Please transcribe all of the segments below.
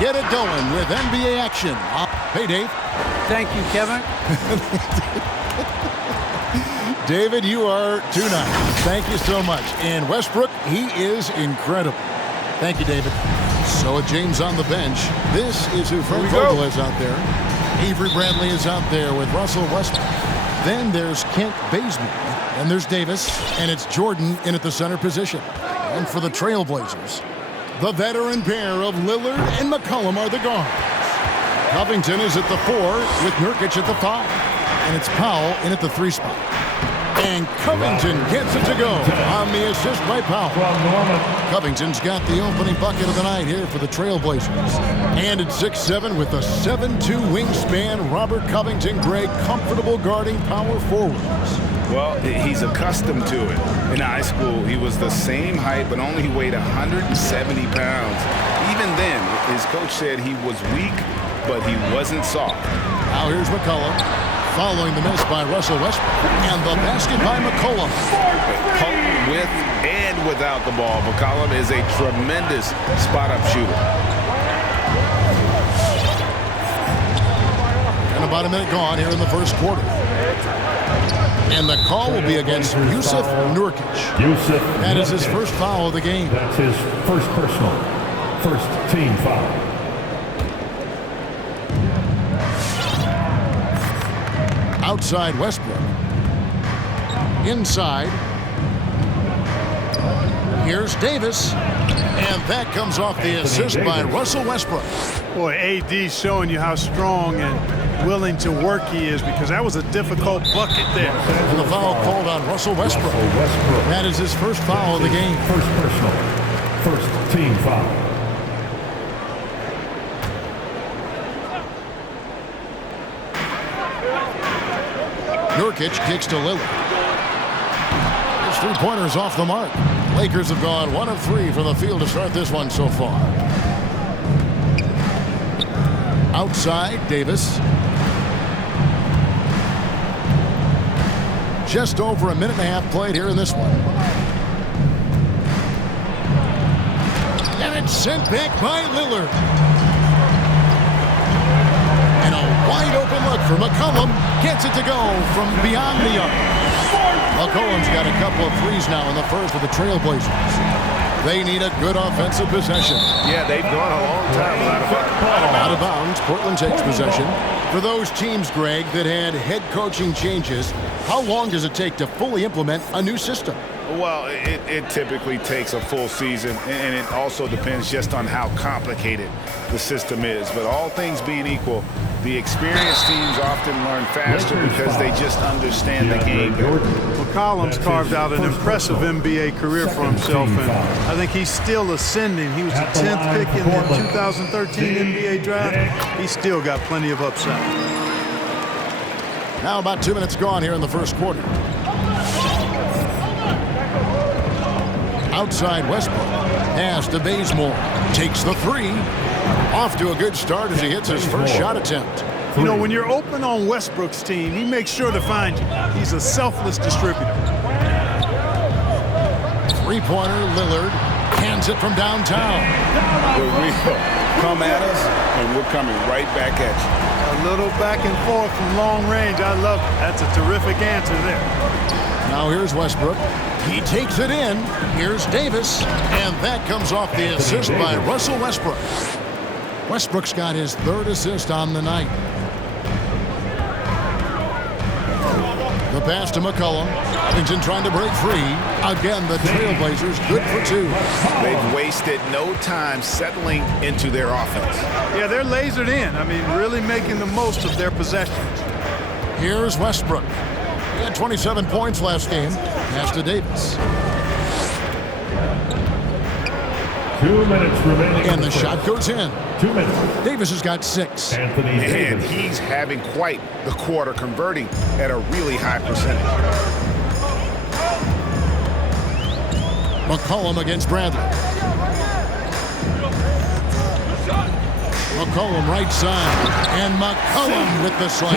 get it going with NBA action. Hey, Dave. Thank you, Kevin. David, you are too nice. Thank you so much. And Westbrook, he is incredible. Thank you, David. So with James on the bench, this is who Frank Vogel is out there. Avery Bradley is out there with Russell Westbrook. Then there's Kent Bazemore. And there's Davis. And it's Jordan in at the center position. And for the Trailblazers, the veteran pair of Lillard and McCollum are the guards. Covington is at the 4 with Nurkic at the 5. And it's Powell in at the 3 spot. And Covington gets it to go on the assist by Powell. Covington's got the opening bucket of the night here for the Trailblazers. And at 6'7" with a 7'2" wingspan, Robert Covington, Greg, comfortable guarding power forwards. Well, he's accustomed to it. In high school, he was the same height, but only weighed 170 pounds. Even then, his coach said he was weak, but he wasn't soft. Now here's McCollum, following the miss by Russell Westbrook, and the basket by McCollum. Potent with and without the ball, McCollum is a tremendous spot-up shooter. And about a minute gone here in the first quarter. And the call will be against Yusuf Nurkic. That is his first foul of the game. That's his first personal, first team foul. Outside Westbrook. Inside. Here's Davis. And that comes off the assist by Russell Westbrook. Boy, AD showing you how strong and willing to work he is, because that was a difficult bucket there. And the foul called on Russell Westbrook. That is his first foul of the game. First personal, first team foul. Nurkic kicks to Lillard. His three-pointer's off the mark. Lakers have gone 1 of 3 from the field to start this one so far. Outside, Davis. Just over a minute and a half played here in this one. And it's sent back by Lillard. And a wide open look for McCollum. Gets it to go from beyond the arc. McCollum's got a couple of threes now in the first for the Trailblazers. They need a good offensive possession. Yeah, they've gone a long time without a bucket. Out of bounds, Portland takes possession. For those teams, Greg, that had head coaching changes, how long does it take to fully implement a new system? Well, it typically takes a full season, and it also depends just on how complicated the system is. But all things being equal, the experienced teams often learn faster because they just understand the game. McCollum's carved out an impressive NBA career for himself, and I think he's still ascending. He was the 10th pick in the 2013 NBA draft. He's still got plenty of upside. Now about 2 minutes gone here in the first quarter. Outside Westbrook. Pass to Bazemore. Takes the 3. Off to a good start as he hits his first shot attempt. You know, when you're open on Westbrook's team, he makes sure to find you. He's a selfless distributor. Three-pointer, Lillard. Hands it from downtown. We come at us, and we're coming right back at you. A little back and forth from long range. I love it. That's a terrific answer there. Now here's Westbrook. He takes it in. Here's Davis. And that comes off the assist by Russell Westbrook. Westbrook's got his 3rd assist on the night. The pass to McCollum. Covington trying to break free. Again, the Trailblazers good for 2. They've wasted no time settling into their offense. Yeah, they're lasered in. I mean, really making the most of their possessions. Here's Westbrook. He had 27 points last game. Pass to Davis. 2 minutes remaining. And the shot goes in. 2 minutes. Davis has got 6. And he's having quite the quarter, converting at a really high percentage. McCollum against Bradley. McCollum right side. And McCollum with the slam.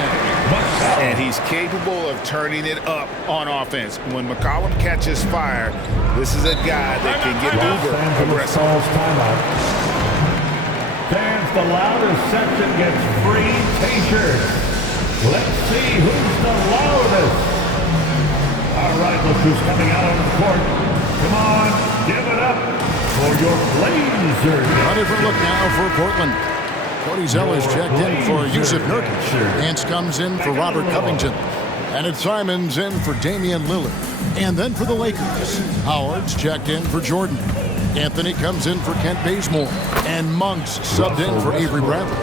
And he's capable of turning it up on offense. When McCollum catches fire, this is a guy that can get uber aggressive. the loudest section gets free t-shirts. Let's see who's the loudest. All right, look who's coming out on the court. Come on, give it up for your Blazers. A different look now for Portland. Cody Zeller's checked in for Yusuf Nurkic. Nance comes in for Robert Covington. And it's Simons in for Damian Lillard. And then for the Lakers, Howard's checked in for Jordan. Anthony comes in for Kent Bazemore. And Monk's subbed in for Avery Bradley.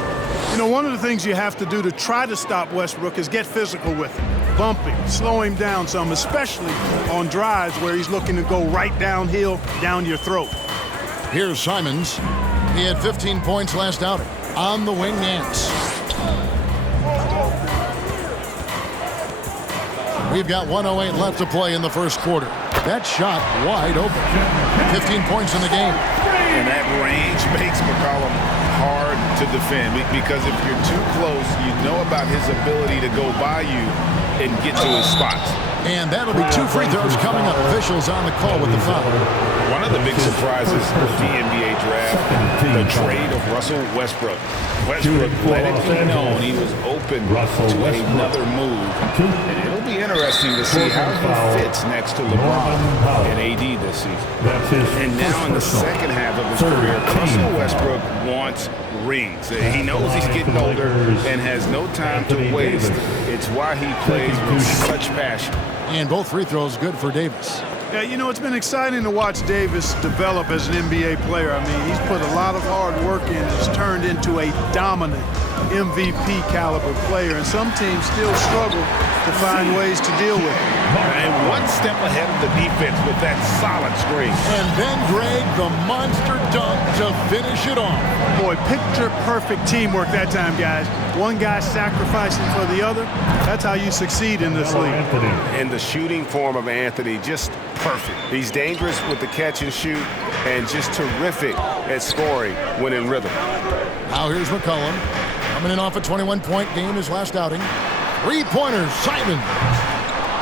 You know, one of the things you have to do to try to stop Westbrook is get physical with him. Bump him, slow him down some, especially on drives where he's looking to go right downhill, down your throat. Here's Simons. He had 15 points last outing. On the wing, Nance. We've got 1:08 left to play in the first quarter. That shot wide open. 15 points in the game. And that range makes McCollum hard to defend because if you're too close, you know about his ability to go by you and get to his spots. And that'll be 2 free throws coming up. Officials on the call with the foul. One of the big surprises of the NBA draft, the trade of Russell Westbrook. Westbrook let it be known he was open to another move. And it'll be interesting to see how he fits next to LeBron and AD this season. And now in the second half of his career, Russell Westbrook wants rings. He knows he's getting older and has no time to waste. It's why he plays with such passion. And both free throws good for Davis. Yeah, you know, it's been exciting to watch Davis develop as an NBA player. I mean, he's put a lot of hard work in and has turned into a dominant MVP caliber player. And some teams still struggle to find ways to deal with him. And one step ahead of the defense with that solid screen. And then Greg, the monster dunk to finish it off. Boy, picture-perfect teamwork that time, guys. One guy sacrificing for the other. That's how you succeed in this league. And the shooting form of Anthony, just perfect. He's dangerous with the catch and shoot and just terrific at scoring when in rhythm. Now here's McCollum. Coming in off a 21-point game his last outing. Three-pointers, Simon.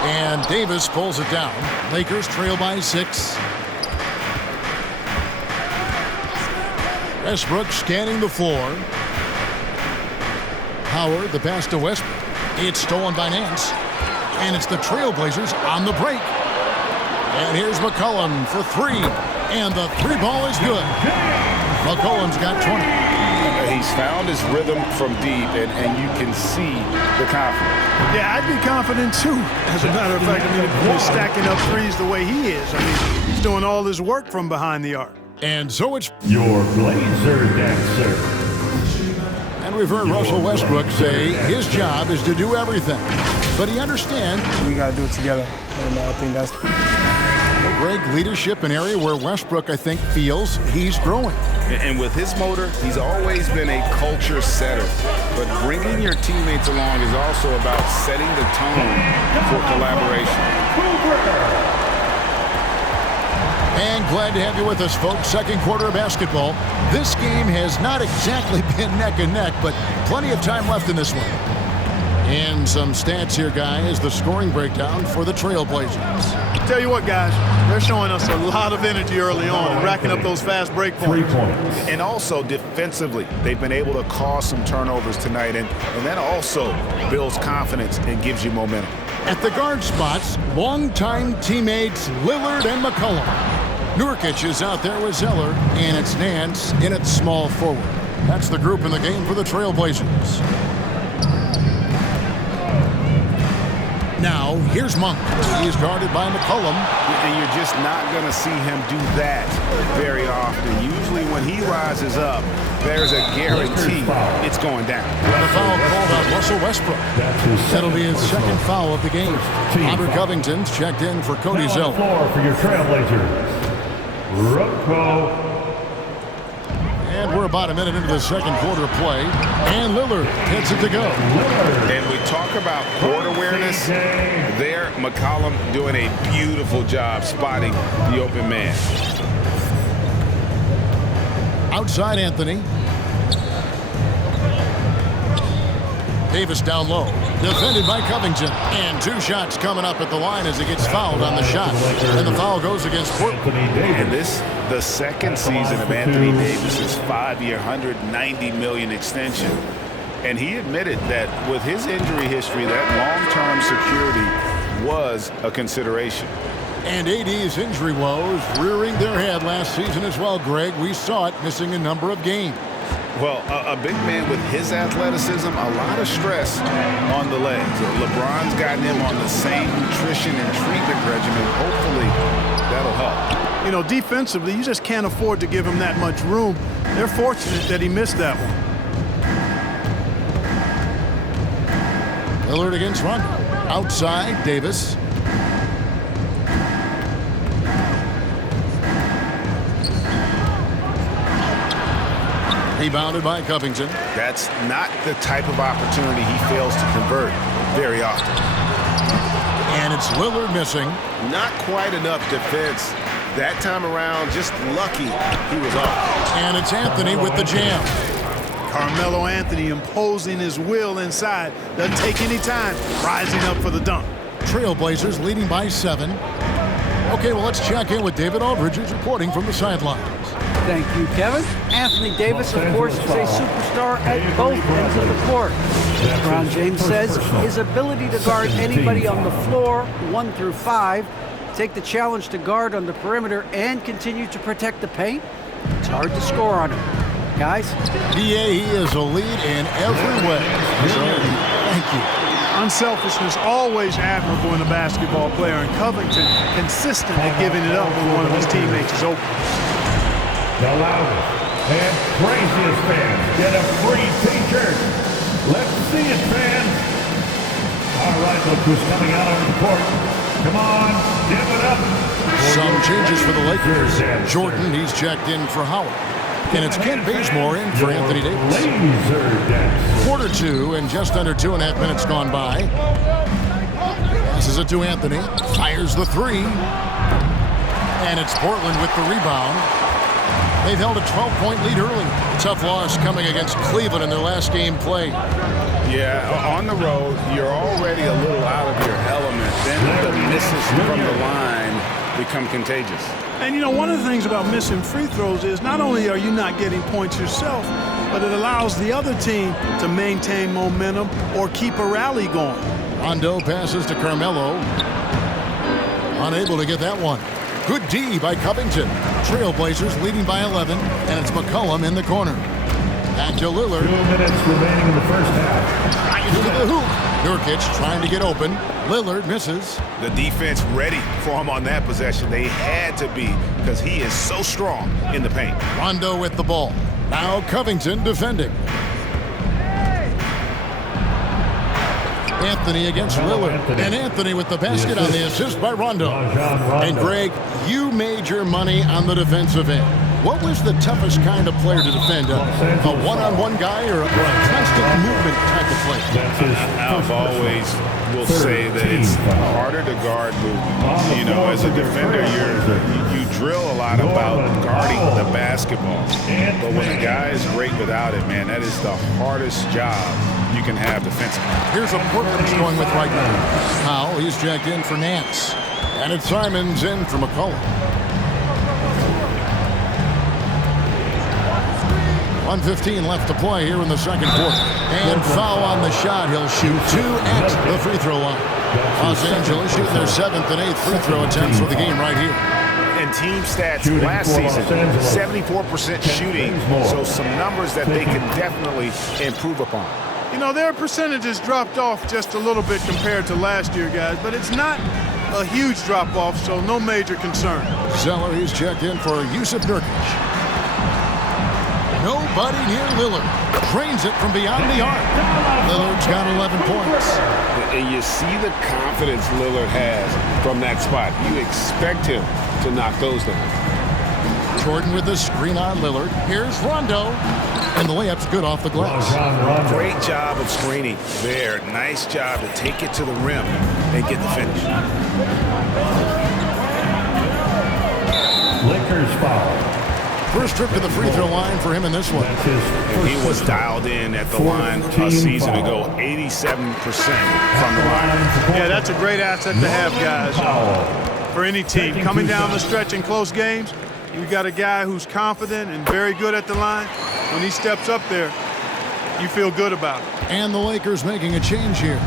And Davis pulls it down. Lakers trail by 6. Westbrook scanning the floor. Howard, the pass to Westbrook. It's stolen by Nance. And it's the Trailblazers on the break. And here's McCollum for 3. And the 3 ball is good. McCollum's got 20. He's found his rhythm from deep, and you can see the confidence. Yeah, I'd be confident too. As a matter of fact, I mean, if he's stacking up threes the way he is. I mean, he's doing all his work from behind the arc. And so it's your Blazer dancer. And we've heard Russell Westbrook say his job is to do everything. But he understands we got to do it together. And I think that's... Greg, leadership, an area where Westbrook, I think, feels he's growing. And with his motor, he's always been a culture setter. But bringing your teammates along is also about setting the tone for collaboration. And glad to have you with us, folks. Second quarter of basketball. This game has not exactly been neck and neck, but plenty of time left in this one. And some stats here, guys. The scoring breakdown for the Trailblazers. Tell you what, guys, they're showing us a lot of energy early on and racking up those fast break points. And also defensively, they've been able to cause some turnovers tonight, and that also builds confidence and gives you momentum. At the guard spots, longtime teammates Lillard and McCollum. Nurkic is out there with Zeller, and it's Nance in at small forward. That's the group in the game for the Trailblazers. Now, here's Monk. He is guarded by McCollum. And you're just not going to see him do that very often. Usually when he rises up, there's a guarantee it's going down. And the foul called on Russell Westbrook. That'll be his second foul of the game. Robert Covington's checked in for Cody Zeller. Floor for your Trailblazers. Rocco. And we're about a minute into the second quarter of play. And Lillard gets it to go. And we talk about court awareness. There, McCollum doing a beautiful job spotting the open man. Outside Anthony. Davis down low. Defended by Covington. And 2 shots coming up at the line as he gets fouled on the shot. And the foul goes against Portland. And this, the second season of Anthony Davis's 5-year, $190 million extension. And he admitted that with his injury history, that long-term security was a consideration. And AD's injury woes rearing their head last season as well, Greg. We saw it, missing a number of games. Well, a big man with his athleticism, a lot of stress on the legs. LeBron's gotten him on the same nutrition and treatment regimen. Hopefully, that'll help. You know, defensively, you just can't afford to give him that much room. They're fortunate that he missed that one. Lillard against Rondo. Outside, Davis. Rebounded by Covington. That's not the type of opportunity he fails to convert very often. And it's Lillard missing. Not quite enough defense. That time around, just lucky he was off. And it's Anthony with the jam. Carmelo Anthony imposing his will inside. Doesn't take any time. Rising up for the dunk. Trailblazers leading by 7. Okay, well, let's check in with David Aldridge, who's reporting from the sidelines. Thank you, Kevin. Anthony Davis, of course, is a superstar at both ends of the court. LeBron James says his ability to guard anybody on the floor, 1 through 5, take the challenge to guard on the perimeter, and continue to protect the paint, it's hard to score on him. Guys? He is a lead in every way. So, thank you. Unselfishness always admirable in a basketball player, and Covington consistent at giving it up when one of his teammates is open. The loudest and craziest fans get a free t-shirt. Let's see it, fans. All right, look who's coming out on the court. Come on, give it up. Some changes for the Lakers. Jordan, he's checked in for Howard. And it's Kent Bazemore in for Anthony Davis. Quarter 2 and just under 2.5 minutes gone by. Passes it to Anthony. Fires the 3. And it's Portland with the rebound. They've held a 12-point lead early. Tough loss coming against Cleveland in their last game played. Yeah, on the road, you're already a little out of your element. Then the misses from the line become contagious. And, you know, one of the things about missing free throws is not only are you not getting points yourself, but it allows the other team to maintain momentum or keep a rally going. Rondo passes to Carmelo. Unable to get that one. Good D by Covington. Trailblazers leading by 11, and it's McCollum in the corner. Back to Lillard. 2 minutes remaining in the first half. Right into the hoop. Nurkic trying to get open. Lillard misses. The defense ready for him on that possession. They had to be because he is so strong in the paint. Rondo with the ball. Now Covington defending. Anthony against Lillard. And Anthony with the basket on the assist by Rondo. And Greg, you made your money on the defensive end. What was the toughest kind of player to defend? A one-on-one guy or a constant movement type of player? I've always will say that it's harder to guard movement. You know, as a defender, you drill a lot about guarding the basketball. But when a guy is great without it, man, that is the hardest job you can have defensively. Here's what Portland's going with right now. Powell, he's checked in for Nance. And it's Simons in for McCollum. 1:15 left to play here in the second quarter. And foul on the shot. He'll shoot 2 at the free throw line. Los Angeles shooting their 7th and 8th free throw attempts for the game right here. And team stats last season, 74% shooting, so some numbers that they can definitely improve upon. You know, their percentages dropped off just a little bit compared to last year, guys, but it's not a huge drop-off, so no major concern. Zeller, he's checked in for Yusuf Nurkic. Nobody near Lillard. Drains it from beyond the arc. Lillard's got 11 points. And you see the confidence Lillard has from that spot. You expect him to knock those down. Jordan with the screen on Lillard. Here's Rondo. And the layup's good off the glass. Great job of screening there. Nice job to take it to the rim and get the finish. Lakers foul. First trip to the free throw line for him in this one. And he was dialed in at the line a season ago, 87% from the line. Yeah, that's a great asset to have, guys, for any team. Coming down the stretch in close games, you got a guy who's confident and very good at the line. When he steps up there, you feel good about it. And the Lakers making a change here.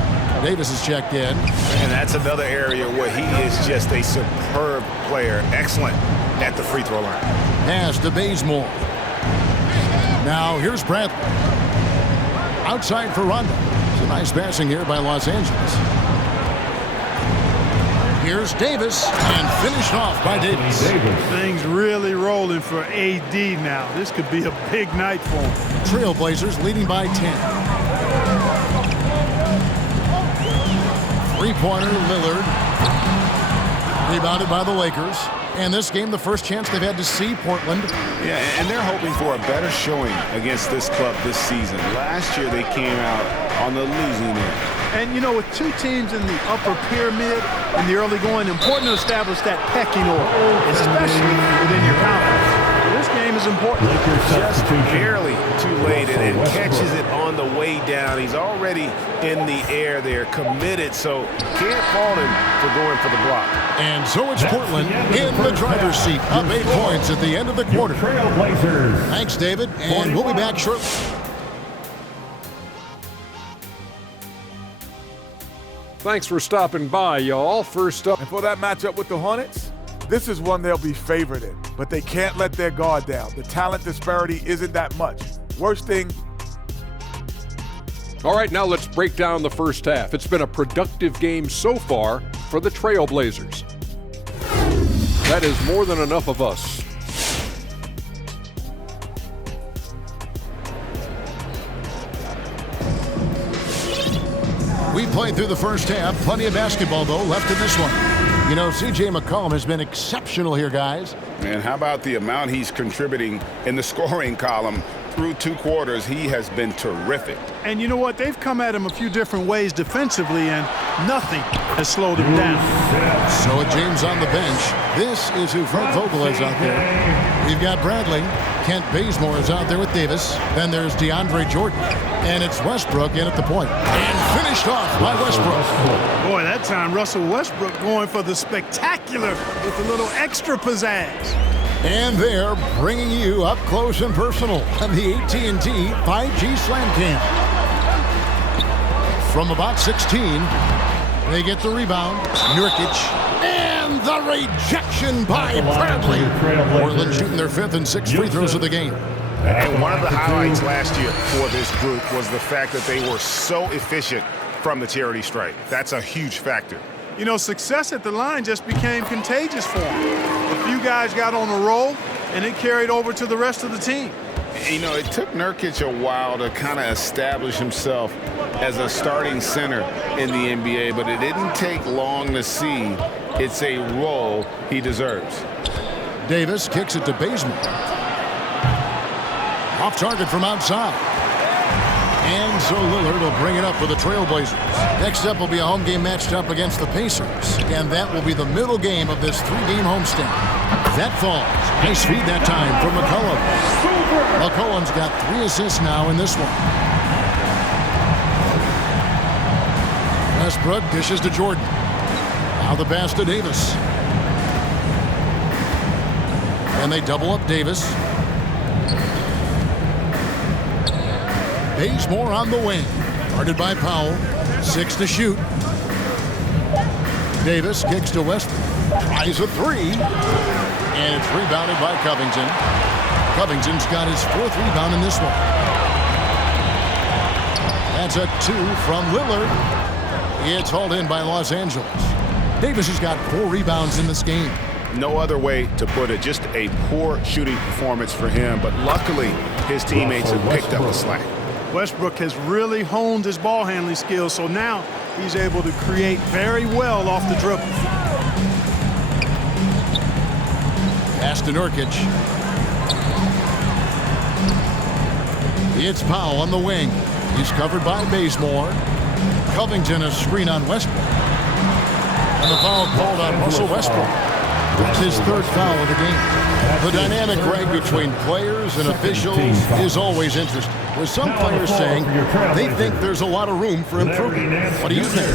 Davis is checked in. And that's another area where he is just a superb player. Excellent at the free throw line. Pass to Bazemore. Now here's Bradley. Outside for Rondo. It's a nice passing here by Los Angeles. Here's Davis, and finished off by Davis. Things really rolling for AD now. This could be a big night for him. Trailblazers leading by 10. Three-pointer, Lillard. Rebounded by the Lakers. And this game, the first chance they've had to see Portland. Yeah, and they're hoping for a better showing against this club this season. Last year, they came out on the losing end. And, you know, with two teams in the upper pyramid in the early going, important to establish that pecking order, especially within your conference. This game is important. Just barely too late, and catches it on the way down. He's already in the air there, committed, so can't fault him for going for the block. And so it's Portland in the driver's seat, up 8 points at the end of the quarter. Thanks, David, and we'll be back shortly. Thanks for stopping by, y'all. First up. And for that matchup with the Hornets, this is one they'll be favored in, but they can't let their guard down. The talent disparity isn't that much. Worst thing. All right, now let's break down the first half. It's been a productive game so far for the Trailblazers. That is more than enough of us. We played through the first half. Plenty of basketball, though, left in this one. You know, C.J. McCollum has been exceptional here, guys. And how about the amount he's contributing in the scoring column? Through 2 quarters, he has been terrific. And you know what? They've come at him a few different ways defensively, and nothing has slowed him down. So with James on the bench, this is who Frank Vogel is out there. We've got Bradley. Kent Bazemore is out there with Davis. Then there's DeAndre Jordan. And it's Westbrook in at the point. And finished off by Westbrook. Boy, that time Russell Westbrook going for the spectacular with a little extra pizzazz. And they're bringing you up close and personal on the AT&T 5G Slam Cam. From about 16, they get the rebound. Nurkic. And the rejection by Bradley. Portland shooting their 5th and 6th free throws of the game. And one of the highlights last year for this group was the fact that they were so efficient from the charity stripe. That's a huge factor. You know, success at the line just became contagious for him. A few guys got on a roll, and it carried over to the rest of the team. You know, it took Nurkic a while to kind of establish himself as a starting center in the NBA, but it didn't take long to see it's a role he deserves. Davis kicks it to Bazemore. Off target from outside. And so Lillard will bring it up for the Trailblazers. Next up will be a home game matched up against the Pacers. And that will be the middle game of this 3-game homestand. That falls. Nice feed that time for McCollum. McCollum's got 3 assists now in this one. Westbrook dishes to Jordan. Now the pass to Davis. And they double up Davis. Bazemore on the wing. Guarded by Powell. 6 to shoot. Davis kicks to Westbrook. Tries a 3. And it's rebounded by Covington. Covington's got his 4th rebound in this one. That's a 2 from Lillard. It's hauled in by Los Angeles. Davis has got 4 rebounds in this game. No other way to put it. Just a poor shooting performance for him, but luckily his teammates have picked up the slack. Westbrook has really honed his ball handling skills, so now he's able to create very well off the dribble. Pass to Nurkic. It's Powell on the wing. He's covered by Bazemore. Covington a screen on Westbrook. And the foul called on Russell Westbrook. That's his third foul of the game. The dynamic, Greg, between players and officials is always interesting. With some players saying they think there's a lot of room for improvement. What do you think?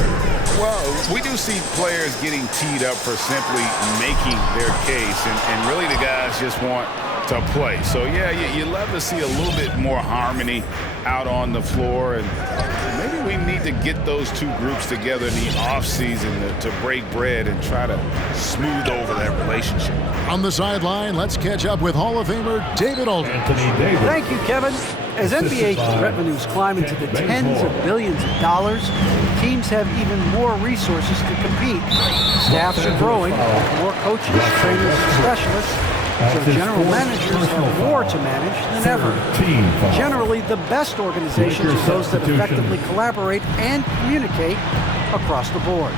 Well, we do see players getting teed up for simply making their case, and really the guys just want to play. So, yeah, you love to see a little bit more harmony out on the floor, and maybe we need to get those two groups together in the offseason to break bread and try to smooth over that relationship. On the sideline, let's catch up with Hall of Famer David Aldridge. Thank you, Kevin. As NBA revenues climb into the tens of billions of dollars, teams have even more resources to compete. Staffs are growing, more coaches, trainers, and specialists, so general managers have more to manage than ever. Generally, the best organizations are those that effectively collaborate and communicate across the board.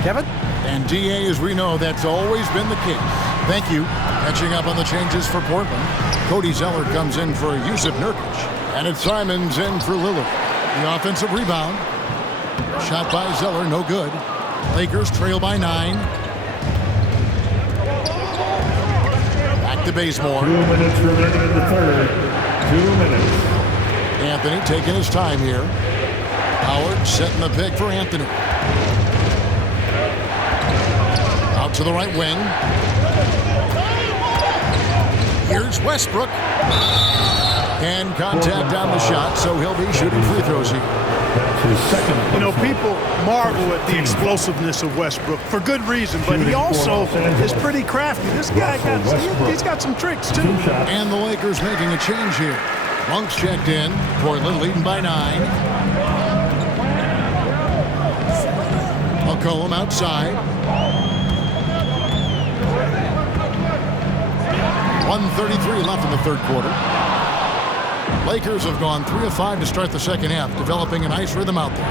Kevin? And DA, as we know, that's always been the case. Thank you. Catching up on the changes for Portland. Cody Zeller comes in for Yusuf Nurkic. And it's Simons in for Lillard. The offensive rebound. Shot by Zeller, no good. Lakers trail by 9. Back to Bazemore. 2 minutes remaining in the third. 2 minutes. Anthony taking his time here. Howard setting the pick for Anthony. Out to the right wing. Here's Westbrook. And contact on the shot, so he'll be shooting free throws here. You know, people marvel at the explosiveness of Westbrook for good reason, but he also is pretty crafty. This guy he's got some tricks too. And the Lakers making a change here. Monk's checked in. Portland leading by 9. McCollum outside. 1:33 left in the third quarter. Lakers have gone 3 of 5 to start the second half, developing a nice rhythm out there.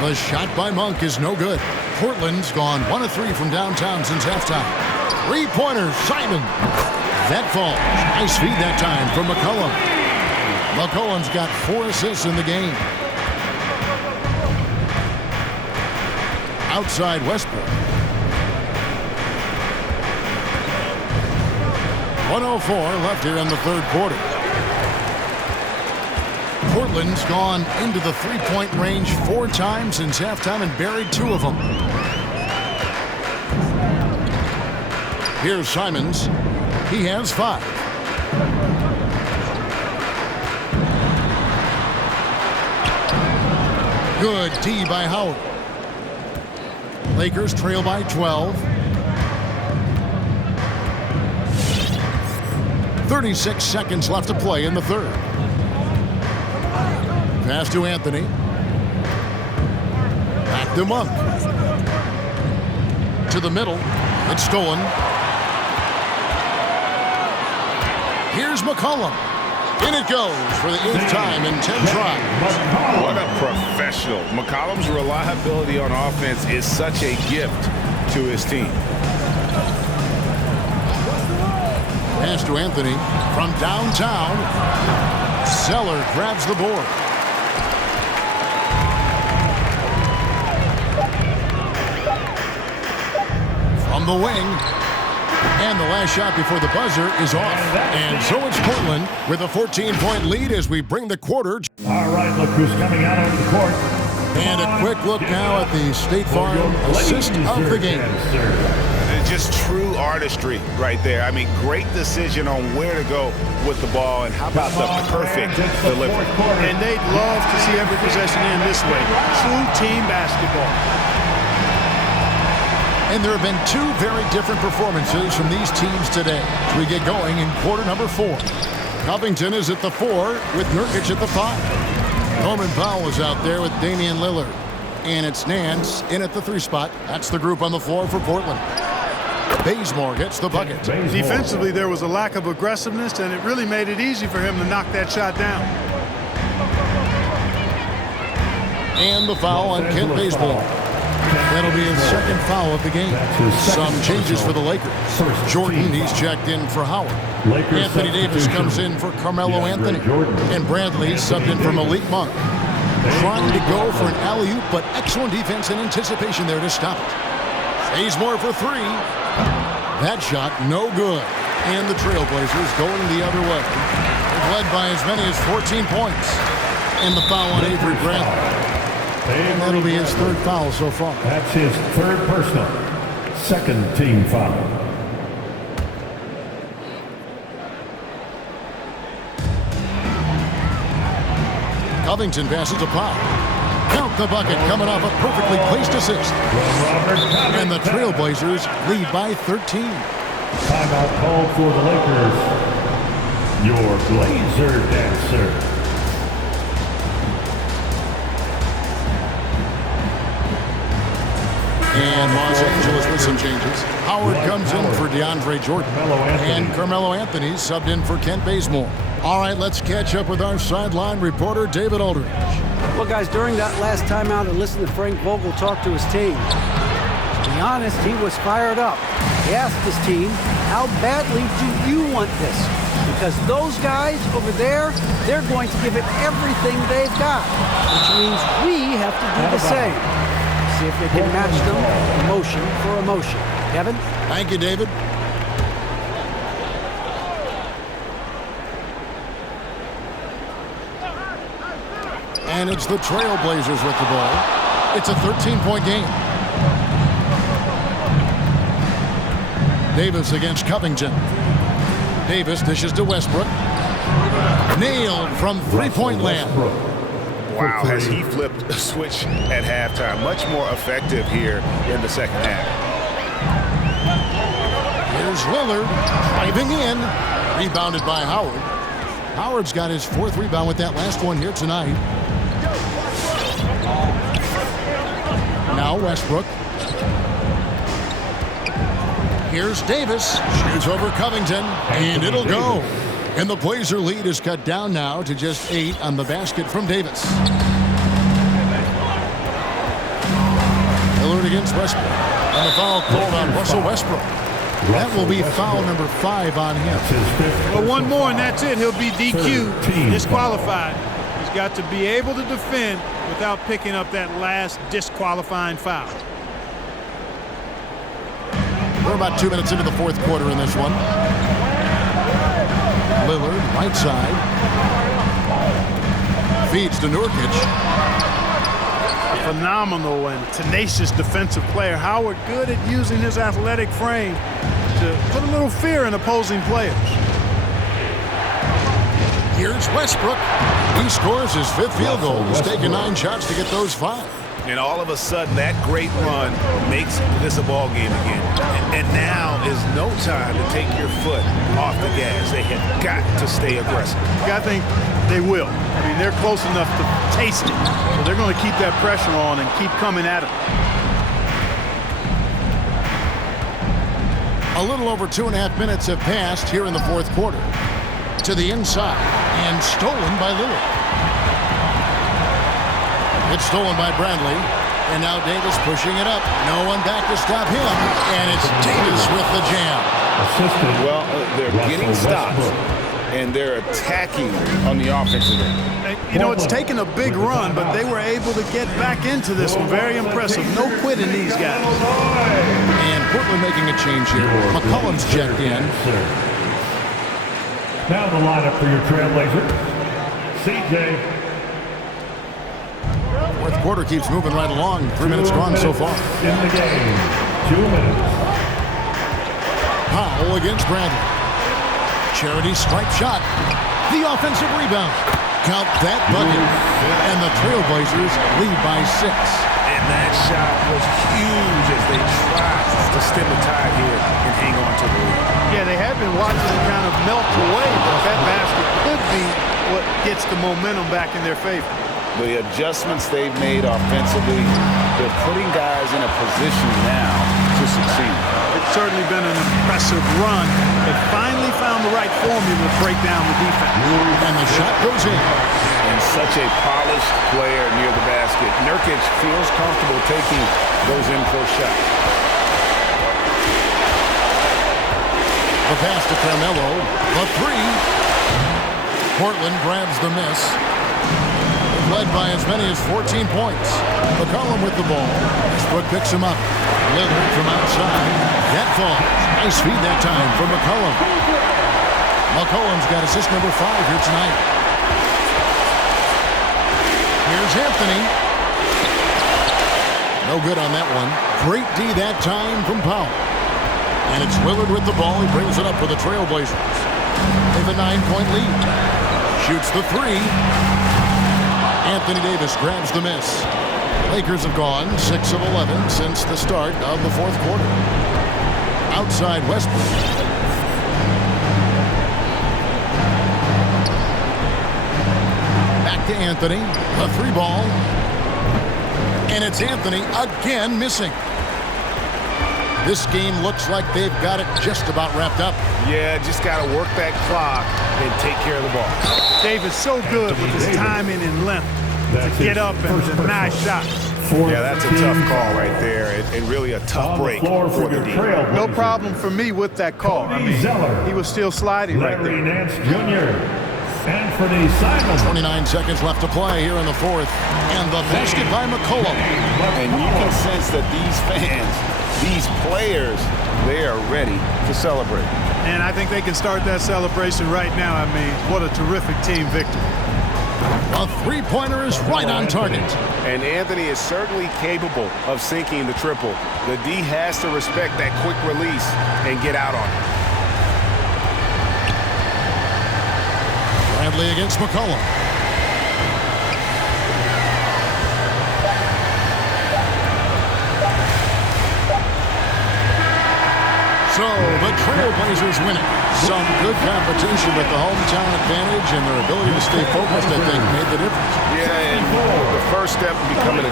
The shot by Monk is no good. Portland's gone 1 of 3 from downtown since halftime. 3-pointer, Simon. That falls. Nice feed that time from McCollum. McCollum's got 4 assists in the game. Outside Westbrook. 1:04 left here in the third quarter. Portland's gone into the three-point range 4 times since halftime and buried 2 of them. Here's Simons. He has 5. Good D by Howard. Lakers trail by 12. 36 seconds left to play in the third. Pass to Anthony. Back to Monk. To the middle. It's stolen. Here's McCollum. In it goes for the 8th time in 10 tries. What a professional. McCollum's reliability on offense is such a gift to his team. Pass to Anthony from downtown. Zeller grabs the board. From the wing. And the last shot before the buzzer is off. And so it's Portland with a 14-point lead as we bring the quarter. All right, look who's coming out on the court. And a quick look now at the State Farm assist of the game. Just true artistry right there. I mean, great decision on where to go with the ball, and how about the perfect delivery. And they'd love to see every possession end this way. True team basketball. And there have been 2 very different performances from these teams today as we get going in quarter number 4. Covington is at the 4 with Nurkic at the 5. Norman Powell is out there with Damian Lillard. And it's Nance in at the 3 spot. That's the group on the floor for Portland. Bazemore gets the bucket. Defensively, there was a lack of aggressiveness, and it really made it easy for him to knock that shot down. And the foul on Kent Bazemore. That'll be his second foul of the game. Some changes for the Lakers. Jordan, he's checked in for Howard. Anthony Davis comes in for Carmelo Anthony. And Bradley subbed in for Malik Monk. Trying to go for an alley-oop, but excellent defense and anticipation there to stop it. Bazemore for three. That shot no good. And the Trailblazers going the other way. They've led by as many as 14 points. And the foul on Avery Bradley. And that'll be his third foul so far. That's his third personal. Second team foul. Covington passes to Pop. Count the bucket coming off a perfectly placed assist. And the Trailblazers lead by 13. Timeout called for the Lakers. Your Blazer dancer. And Los Angeles with some changes. Howard comes in for DeAndre Jordan. And Carmelo Anthony subbed in for Kent Bazemore. All right, let's catch up with our sideline reporter, David Aldridge. Well, guys, during that last timeout, I listened to Frank Vogel talk to his team. To be honest, he was fired up. He asked his team, how badly do you want this? Because those guys over there, they're going to give it everything they've got, which means we have to do the same. See if they can match them emotion for emotion. Kevin? Thank you, David. And it's the Trailblazers with the ball. It's a 13-point game. Davis against Covington. Davis dishes to Westbrook. Nailed from three-point land. Wow, has he flipped a switch at halftime? Much more effective here in the second half. Here's Lillard driving in. Rebounded by Howard. Howard's got his fourth rebound with that last one here tonight. Now Westbrook. Here's Davis. Shoots over Covington. And it'll go. And the Blazer lead is cut down now to just 8 on the basket from Davis. Lillard against Westbrook. And the foul called on Russell Westbrook. That will be foul number 5 on him. Well, one more and that's it. He'll be DQ'd, disqualified. He's got to be able to defend without picking up that last disqualifying foul. We're about 2 minutes into the fourth quarter in this one. Lillard, right side. Feeds to Nurkic. A phenomenal and tenacious defensive player. Howard good at using his athletic frame to put a little fear in opposing players. Here's Westbrook. He scores his 5th field goal. He's taken 9 shots to get those 5. And all of a sudden, that great run makes this a ball game again. And now is no time to take your foot off the gas. They have got to stay aggressive. I think they will. I mean, they're close enough to taste it. So they're going to keep that pressure on and keep coming at it. A little over 2.5 minutes have passed here in the fourth quarter. To the inside and stolen by Lillard. It's stolen by Bradley. And now Davis pushing it up. No one back to stop him. And it's Davis with the jam. Well, they're getting stops. And they're attacking on the offensive end. You know, it's taken a big run, but they were able to get back into this one. Very impressive. No quitting these guys. And Portland making a change here. McCollum's checked in. Now the lineup for your Trailblazers. CJ. Fourth quarter keeps moving right along. 3 minutes gone so far. In the game. 2 minutes. Powell against Bradley. Charity stripe shot. The offensive rebound. Count that bucket. And the Trailblazers lead by 6. And that shot was huge as they tried to stem the tide here and hang on to the lead. Yeah, they have been watching it kind of melt away, but that basket could be what gets the momentum back in their favor. The adjustments they've made offensively, they're putting guys in a position now to succeed. It's certainly been an impressive run. They finally found the right formula to break down the defense. And the shot goes in. And such a polished player near the basket. Nurkic feels comfortable taking those in-close shots. The pass to Carmelo. The 3. Portland grabs the miss. led by as many as 14 points. McCollum with the ball. Westbrook picks him up. Lillard from outside. That falls. Nice feed that time from McCollum. McCollum's got assist number 5 here tonight. Here's Anthony. No good on that one. Great D that time from Powell. And it's Lillard with the ball. He brings it up for the Trailblazers. They have a 9-point lead. Shoots the 3. Anthony Davis grabs the miss. Lakers have gone 6 of 11 since the start of the fourth quarter. Outside Westbrook. Back to Anthony. A 3-ball. And it's Anthony again missing. This game looks like they've got it just about wrapped up. Yeah, just got to work that clock and take care of the ball. Davis so good with his timing and length to get up and deny shots. Yeah, that's a tough call right there, and really a tough break for the D. No problem for me with that call. I mean, he was still sliding right there. Nance Jr. Anthony Simon. 29 seconds left to play here in the fourth. And the basket by McCollum. And you can sense that these fans, these players, they are ready to celebrate. And I think they can start that celebration right now. I mean, what a terrific team victory. A 3-pointer is right on target. And Anthony is certainly capable of sinking the triple. The D has to respect that quick release and get out on it. Bradley against McCollum. So the Trailblazers win it. Some good competition, but the hometown advantage and their ability to stay focused, I think, made the difference. Yeah, and the first step in becoming a